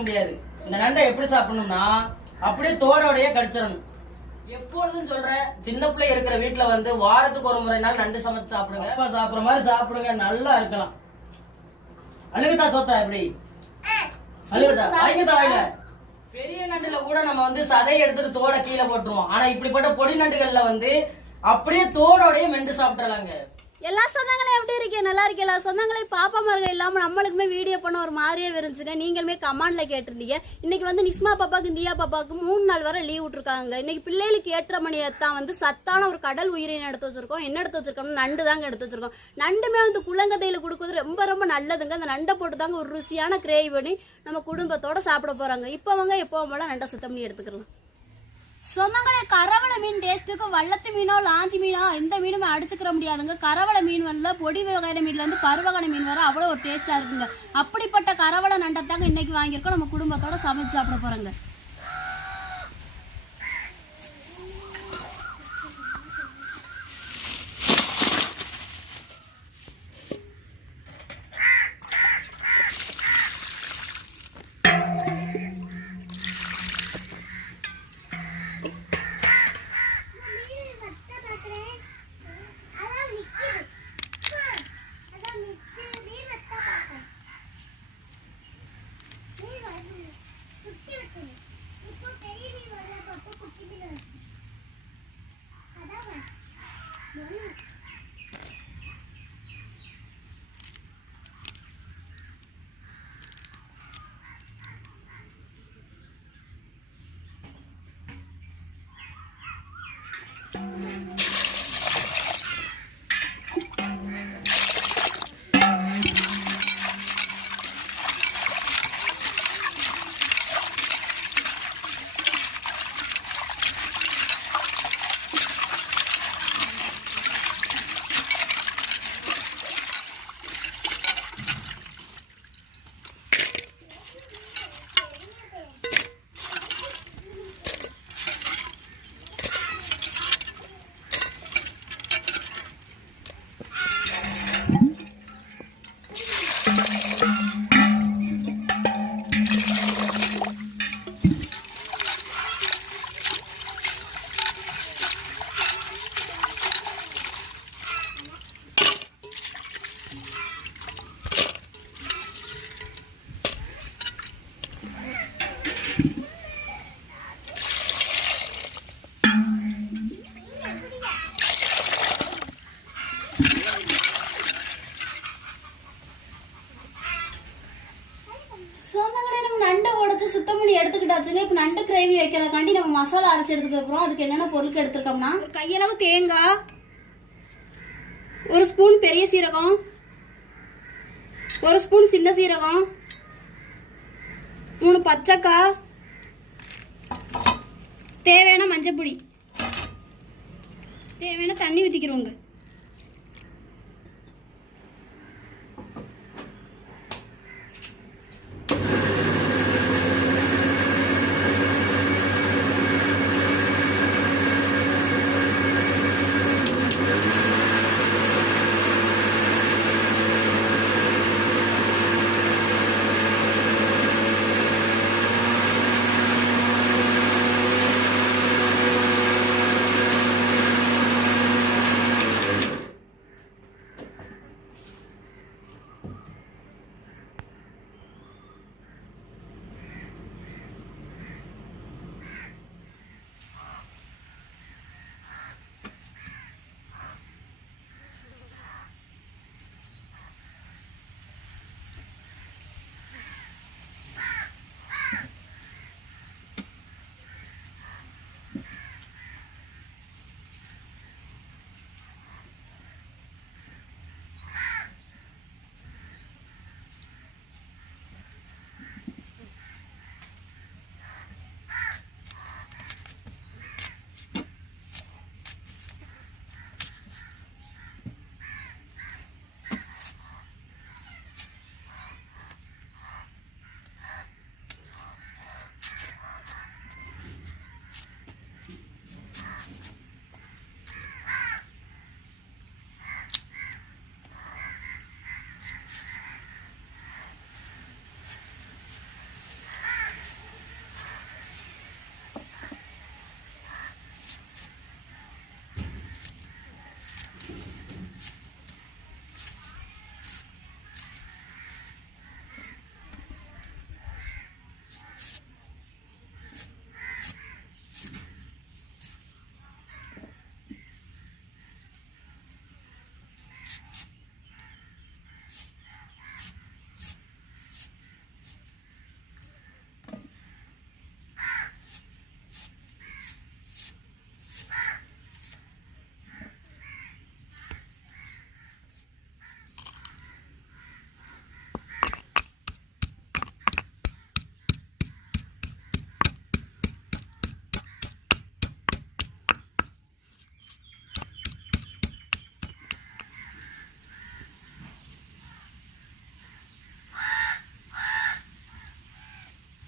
முடியாது. இந்த நண்டை எப்படி சாப்பிடணும்னா அப்படியே தோடோடையே கடிச்சிடணும். எப்பொழுதும் சொல்றேன், சின்ன பிள்ளை இருக்கிற வீட்டுல வந்து வாரத்துக்கு ஒரு முறை நாள் நண்டு சமைச்சு சாப்பிடுங்க. அப்பா சாப்பிடுற மாதிரி சாப்பிடுங்க, நல்லா இருக்கலாம். அழுகுதா சோத்தா எப்படி அழுகுதா வாங்க. பெரிய நண்டுல கூட நம்ம வந்து சதையை எடுத்துட்டு தோட கீழே போட்டுருவோம். ஆனா இப்படிப்பட்ட பொடி நண்டுகள்ல வந்து அப்படியே தோடோடய மெண்டு சாப்பிடலாங்க. எல்லா சொந்தங்களும் எப்படி இருக்கீங்க? நல்லா இருக்கீங்களா? சொந்தங்களை பாப்பா மார்கள் இல்லாமல் நம்மளுக்குமே வீடியோ பண்ண ஒரு மாதிரியே இருந்துச்சுங்க. நீங்களுமே கமெண்ட்ல கேட்டிருந்தீங்க. இன்னைக்கு வந்து நிஸ்மா பாப்பாவுக்கு தியா பாப்பாவுக்கு 3 நாள் வரை லீவ் விட்டுருக்காங்க. இன்னைக்கு பிள்ளைகளுக்கு 8:30 மணியத்தான் வந்து சத்தான ஒரு கடல் உயிரினை எடுத்து வச்சிருக்கோம். என்ன எடுத்து வச்சிருக்கோம்னா நண்டு தாங்க எடுத்து வச்சிருக்கோம். நண்டுமே வந்து குளங்கதையில கொடுக்குறது ரொம்ப ரொம்ப நல்லதுங்க. அந்த நண்டை போட்டு தாங்க ஒரு ருசியான கிரேவி பண்ணி நம்ம குடும்பத்தோட சாப்பிட போறாங்க. இப்போ அவங்க எப்பவும் போல நண்டை சுத்தம் பண்ணி எடுத்துக்கலாம். சொந்தங்களே, கரவளை மீன் டேஸ்ட்டுக்கு வள்ளத்து மீனோ லாஞ்சி மீனோ எந்த மீனுமே அடிச்சுக்கிற முடியாதுங்க. கரவளை மீன் வந்து பொடி வகையான மீன்ல இருந்து பருவகனை மீன் வர அவ்வளோ ஒரு டேஸ்டா இருக்குங்க. அப்படிப்பட்ட கரவளை நண்டத்தாங்க இன்னைக்கு வாங்கியிருக்கோம். நம்ம குடும்பத்தோட சமைச்சு சாப்பிட போறோங்க. சுத்தம் பண்ணி எடுத்துக்கிட்டாச்சுங்க. இப்போ நண்டு கிரேவி வைக்கிறதுக்காண்டி நம்ம மசாலா அரைச்சி எடுத்துக்க போகிறோம். அதுக்கு என்னென்ன பொருட்கள் எடுத்துருக்கோம்னா, ஒரு கையளவு தேங்காய், 1 ஸ்பூன் பெரிய சீரகம், 1 ஸ்பூன் சின்ன சீரகம், 3 பச்சைக்காய், தேவையான மஞ்சப்பொடி, தேவையான தண்ணி ஊற்றிக்கிறோங்க.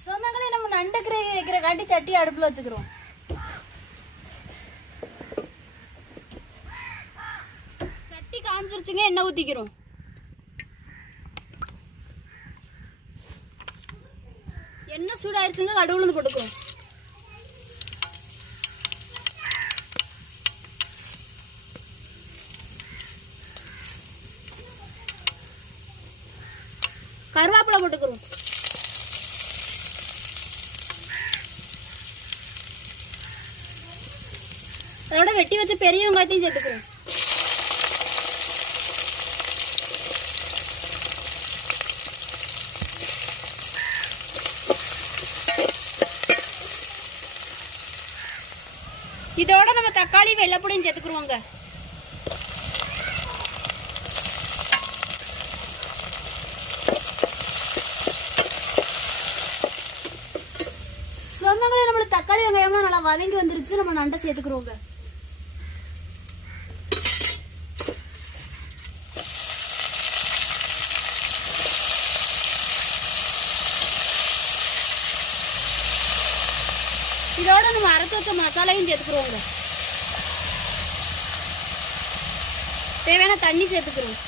சொந்தங்களே நம்ம நண்டு கிரேவி வைக்கிற காட்டி சட்டி அடுப்புல வச்சுக்கிறோம். சட்டி காஞ்சிருச்சுங்க, எண்ணெய் ஊத்திக்கிறோம். எண்ணெய் சூடாயிருச்சுங்க, கடுகு உளுந்து போட்டுக்கிறோம். கருவேப்பிலை போட்டுக்கிறோம். அதோட வெட்டி வச்ச பெரிய வெங்காயத்தையும் சேர்த்துக்கிறோம். இதோட நம்ம தக்காளி வெள்ளைப்பூடையும் சேர்த்துக்குருவோங்க. சொந்தங்களே நம்மளுக்கு தக்காளி வெங்காயம்லாம் நல்லா வதங்கி வந்துருச்சு. நம்ம நண்டை சேர்த்துக்கிறோங்க. இதோட நம்ம அரைச்சு வச்ச மசாலையும் சேர்த்துக்கிறோங்க. தேவையான தண்ணி சேர்த்துக்கிறோம்.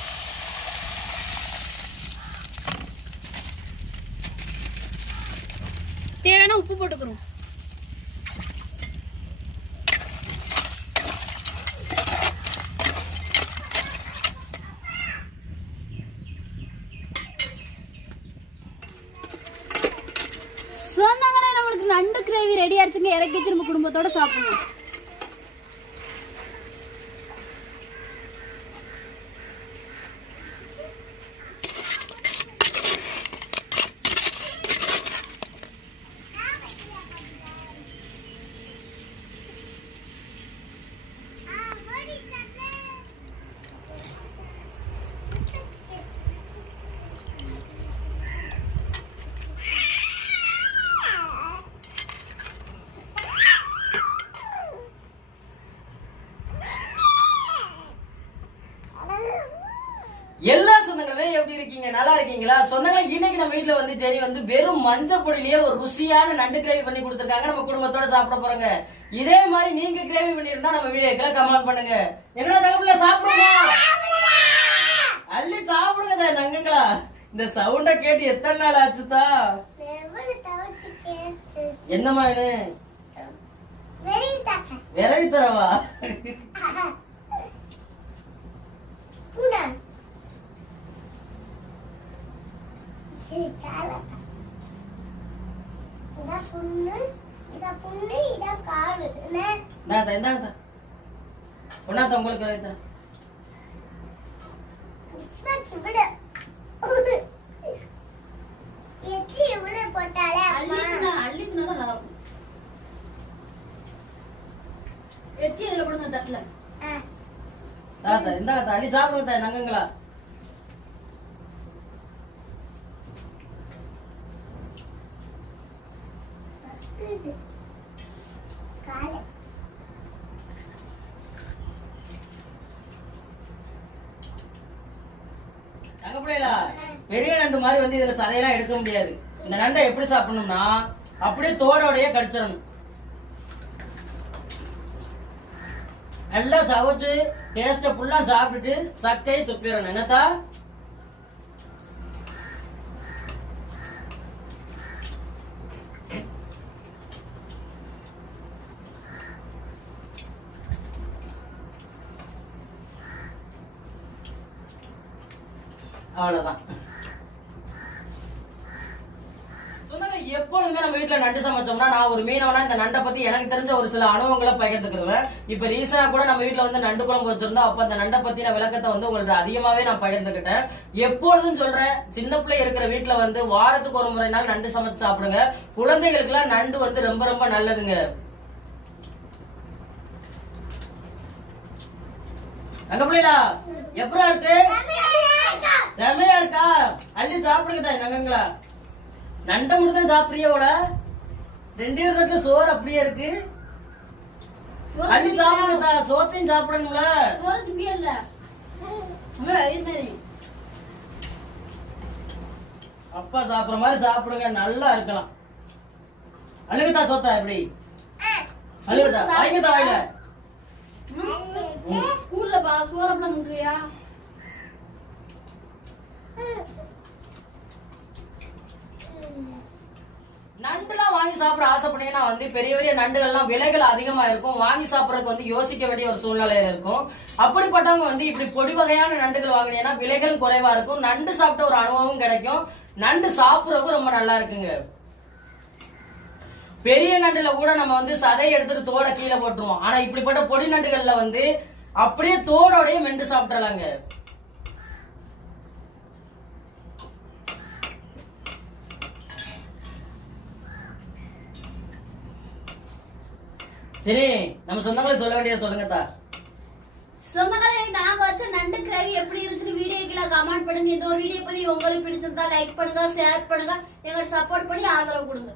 தேவையான உப்பு போட்டுக்கிறோம். சொந்தங்களே நம்மளுக்கு நண்டு கிரேவி ரெடி ஆயிடுச்சுங்க. இறக்கி வச்சு நம்ம குடும்பத்தோட சாப்பிடணும். எல்லா சொந்தங்களே எப்படி இருக்கீங்க? நல்லா இருக்கீங்களா? சொந்தங்களே இன்னைக்கு நம்ம வீட்டுல வந்து ஜெனி வந்து வெறும் மஞ்சள் பொடியிலேயே ஒரு ருசியான நண்டு கிரேவி பண்ணி கொடுத்துருக்காங்க. நம்ம குடும்பத்தோட சாப்பிட போறோங்க. இதே மாதிரி நீங்க கிரேவி பண்ணிருந்தா நம்ம வீடியோக்களை கமெண்ட் பண்ணுங்க. என்ன தகவல சாப்பிடுங்க, அள்ளி சாப்பிடுங்க நங்குங்களா. இந்த சவுண்ட கேட்டு எத்தனை நாள் ஆச்சுதா? என்னமா இது விரவி தரவா? உங்களுக்கு அள்ளி சாப்பிடுங்க நங்குங்களா. பெரிய நண்டு மாதிரி வந்து இதுல சதையெல்லாம் எடுக்க முடியாது. இந்த நண்டை எப்படி சாப்பிடணும்னா அப்படியே தோடோடைய கடிச்சிடணும். நல்லா சவச்சு டேஸ்ட ஃபுல்லா சாப்பிட்டுட்டு சக்கையை துப்பிடணும். என்னத்தா? அவ்வளவுதான். எப்பொழுதுமே நம்ம வீட்டுல நண்டு சமைச்சோம்னா நான் ஒரு மீனவனா இந்த நண்டை பத்தி எனக்கு தெரிஞ்ச ஒரு சில அனுபவங்களை பகிர்ந்துக்கிறேன். இப்ப ரீசனா கூட நம்ம வீட்டுல வந்து நண்டு குழம்பு வச்சிருந்தோம். அப்ப அந்த நண்டை பத்தின விளக்கத்தை வந்து உங்களுக்கு அதிகமாவே நான் பகிர்ந்துக்கிட்டேன். எப்பொழுதும் சொல்றேன், சின்ன பிள்ளை இருக்கிற வீட்டுல வந்து வாரத்துக்கு ஒரு முறை நாள் நண்டு சமைச்சு சாப்பிடுங்க. குழந்தைகளுக்கு எல்லாம் நண்டு வந்து ரொம்ப ரொம்ப நல்லதுங்க. அங்க பிள்ளைங்களா எப்படா இருக்கு? செமையா இருக்கா? அள்ளி சாப்பிடுங்க நங்கங்களா. நண்டை மட்டும் தான் சாப்பிடுறியோட? 2 பேருக்கு சோறு அப்படியே இருக்கு. அள்ளி சாப்பிடுங்க. சோத்தையும் சாப்பிடணும்ல. அப்பா சாப்பிடுற மாதிரி சாப்பிடுங்க, நல்லா இருக்கலாம். அழுகுதா சோத்தா எப்படி அழுகுதா வாங்கிதா வாயில ஸ்கூல்ல பா சோறப்பல முன்றியா நண்டுலாம் வாங்கி சாப்பிட ஆசைப்பட்டீங்கன்னா வந்து பெரிய பெரிய நண்டுகள்லாம் விலைகள் அதிகமா இருக்கும், வாங்கி சாப்பிடறதுக்கு வந்து யோசிக்க வேண்டிய ஒரு சூழ்நிலையில இருக்கும். அப்படிப்பட்டவங்க வந்து இப்படி பொடி வகையான நண்டுகள் வாங்கினீங்கன்னா விலைகள் குறைவா இருக்கும், நண்டு சாப்பிட்ட ஒரு அனுபவம் கிடைக்கும், நண்டு சாப்பிடறதுக்கும் ரொம்ப நல்லா இருக்குங்க. பெரிய நண்டுல கூட நம்ம வந்து சதை எடுத்துட்டு தோட கீழே போட்டுருவோம், ஆனா இப்படிப்பட்ட பொடி நண்டுகள்ல வந்து அப்படியே தோடோடய மெண்டு சாப்பிடலாங்க. சரி, நம்ம சொந்தங்களை சொல்ல வேண்டிய சொல்லுங்கத்தா. சொந்தங்களே, நாங்க வச்ச நண்டு கிரேவி எப்படி இருந்துச்சுன்னு வீடியோ கீழே கமெண்ட் பண்ணுங்க. இந்த ஒரு வீடியோ பத்தி உங்களுக்கு பிடிச்சிருந்தா லைக் பண்ணுங்க, ஷேர் பண்ணுங்க, எங்களுக்கு சப்போர்ட் பண்ணி ஆதரவு கொடுங்க.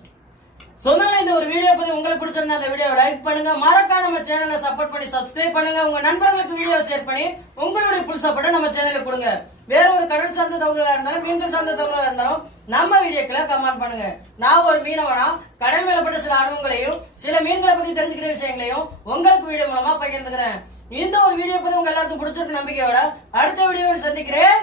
சொந்தங்களே, இந்த ஒரு வீடியோ பத்தி உங்களுக்கு பிடிச்சிருந்தா அந்த வீடியோவை லைக் பண்ணுங்க, மறக்காம நம்ம சேனலை சப்போர்ட் பண்ணி சப்ஸ்கிரைப் பண்ணுங்க, உங்க நண்பர்களுக்கு வீடியோ ஷேர் பண்ணி உங்களுடைய புல் சப்போர்ட்டை நம்ம சேனல்ல கொடுங்க. வேற ஒரு கடல் சார்ந்த தகவல்களா இருந்தாலும் மீன்கள் சார்ந்த தகவல்களா இருந்தாலும் நம்ம வீடியோக்களை கமெண்ட் பண்ணுங்க. நான் ஒரு மீனவனா கடல் மேலப்பட்ட சில அனுபவங்களையும் சில மீன்களை பத்தி தெரிஞ்சுக்கிற விஷயங்களையும் உங்களுக்கு வீடியோ மூலமா பகிர்ந்துக்கிறேன். இந்த ஒரு வீடியோ பத்தி உங்க எல்லாருக்கும் பிடிச்சிருக்க நம்பிக்கையோட அடுத்த வீடியோவில் சந்திக்கிறேன்.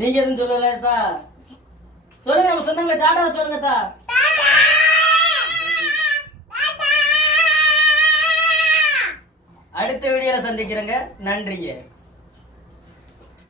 நீங்க எதுவும் சொல்லல சொல்லுங்க, நம்ம சொந்தங்களை டாடா சொல்லுங்க. அடுத்த வீடியோல சந்திக்கிறேங்க. நன்றிங்க.